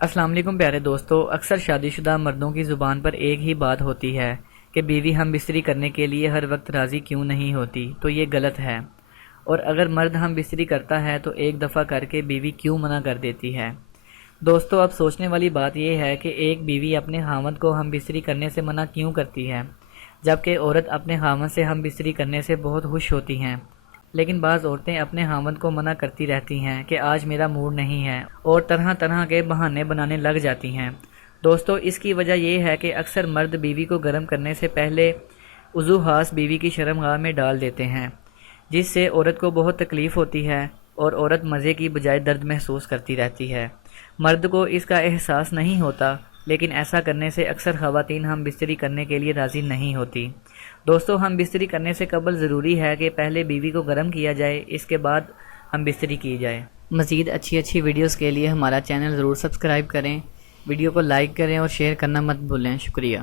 अस्सलाम वालेकुम प्यारे दोस्तों। अक्सर शादीशुदा मर्दों की ज़ुबान पर एक ही बात होती है कि बीवी हम बिस्तरी करने के लिए हर वक्त राज़ी क्यों नहीं होती। तो ये गलत है। और अगर मर्द हम बिस्तरी करता है तो एक दफ़ा करके बीवी क्यों मना कर देती है। दोस्तों, अब सोचने वाली बात यह है कि एक बीवी अपने खामद को हम बिस्तरी करने से मना क्यों करती है, जबकि औरत अपने खामद से हम बिस्तरी करने से बहुत खुश होती हैं। लेकिन बाज़ औरतें अपने खामद को मना करती रहती हैं कि आज मेरा मूड नहीं है, और तरह तरह के बहाने बनाने लग जाती हैं। दोस्तों, इसकी वजह यह है कि अक्सर मर्द बीवी को गर्म करने से पहले उज़ू खास बीवी की शर्मगाह में डाल देते हैं, जिससे औरत को बहुत तकलीफ़ होती है और औरत मज़े की बजाय दर्द महसूस करती रहती है। मर्द को इसका एहसास नहीं होता, लेकिन ऐसा करने से अक्सर ख़वातीन हम बिस्तरी करने के लिए राज़ी नहीं होती। दोस्तों, हम बिस्तरी करने से कबल ज़रूरी है कि पहले बीवी को गर्म किया जाए, इसके बाद हम बिस्तरी की जाए। मज़ीद अच्छी अच्छी वीडियोस के लिए हमारा चैनल ज़रूर सब्सक्राइब करें, वीडियो को लाइक करें और शेयर करना मत भूलें। शुक्रिया।